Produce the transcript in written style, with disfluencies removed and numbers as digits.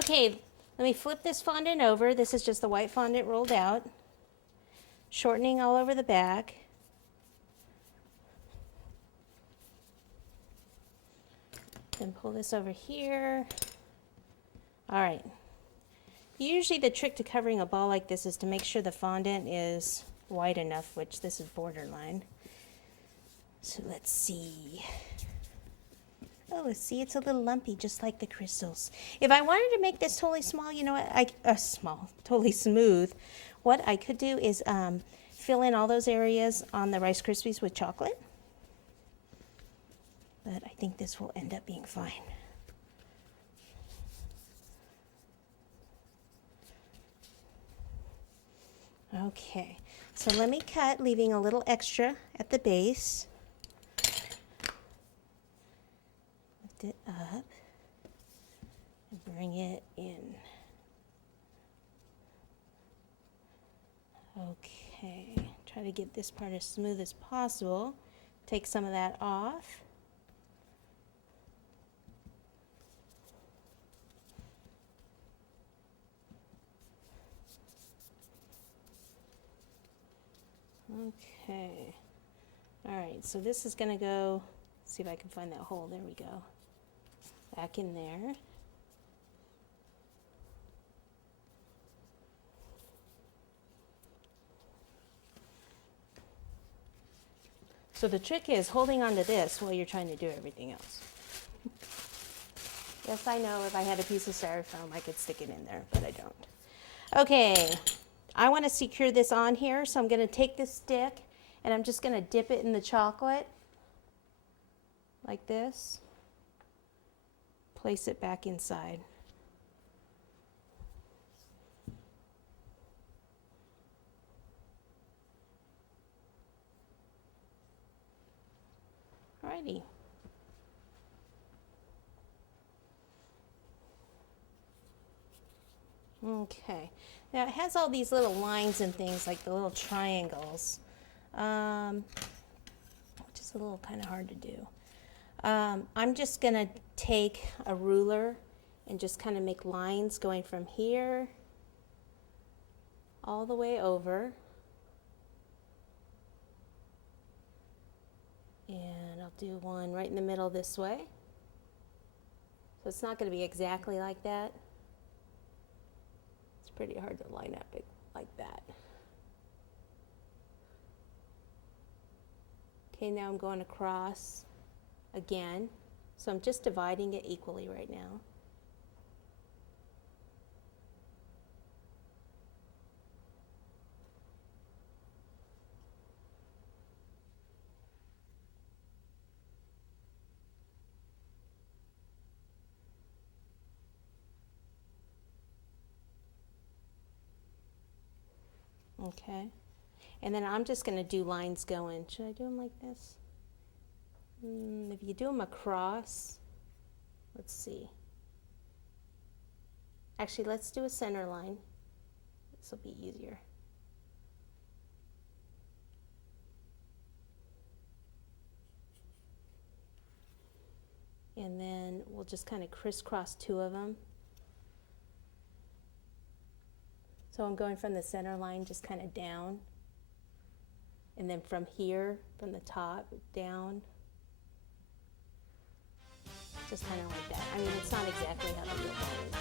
Okay, let me flip this fondant over. This is just the white fondant rolled out. Shortening all over the back. Then pull this over here. All right. Usually the trick to covering a ball like this is to make sure the fondant is white enough, which this is borderline. So let's see. Oh, see, it's a little lumpy, just like the crystals. If I wanted to make this totally small, you know what? Totally smooth. What I could do is fill in all those areas on the Rice Krispies with chocolate. But I think this will end up being fine. Okay, so let me cut, leaving a little extra at the base. Lift it up and bring it in. Okay, try to get this part as smooth as possible. Take some of that off. Okay, all right, so this is going to go, see if I can find that hole, there we go, back in there. So the trick is holding on to this while you're trying to do everything else. Yes, I know if I had a piece of styrofoam, I could stick it in there, but I don't. Okay. I want to secure this on here, so I'm going to take this stick and I'm just going to dip it in the chocolate like this. Place it back inside. Alrighty. Okay. Now it has all these little lines and things, like the little triangles, which is a little kind of hard to do. I'm just going to take a ruler and just kind of make lines going from here all the way over. And I'll do one right in the middle this way. So it's not going to be exactly like that. Pretty hard to line up it like that. Okay, now I'm going across again. So I'm just dividing it equally right now. Okay, and then I'm just going to do lines going. Should I do them like this? If you do them across, let's see. Actually, let's do a center line. This will be easier. And then we'll just kind of crisscross two of them. So I'm going from the center line just kind of down, and then from here, from the top, down, just kind of like that. I mean, it's not exactly how the real ball is.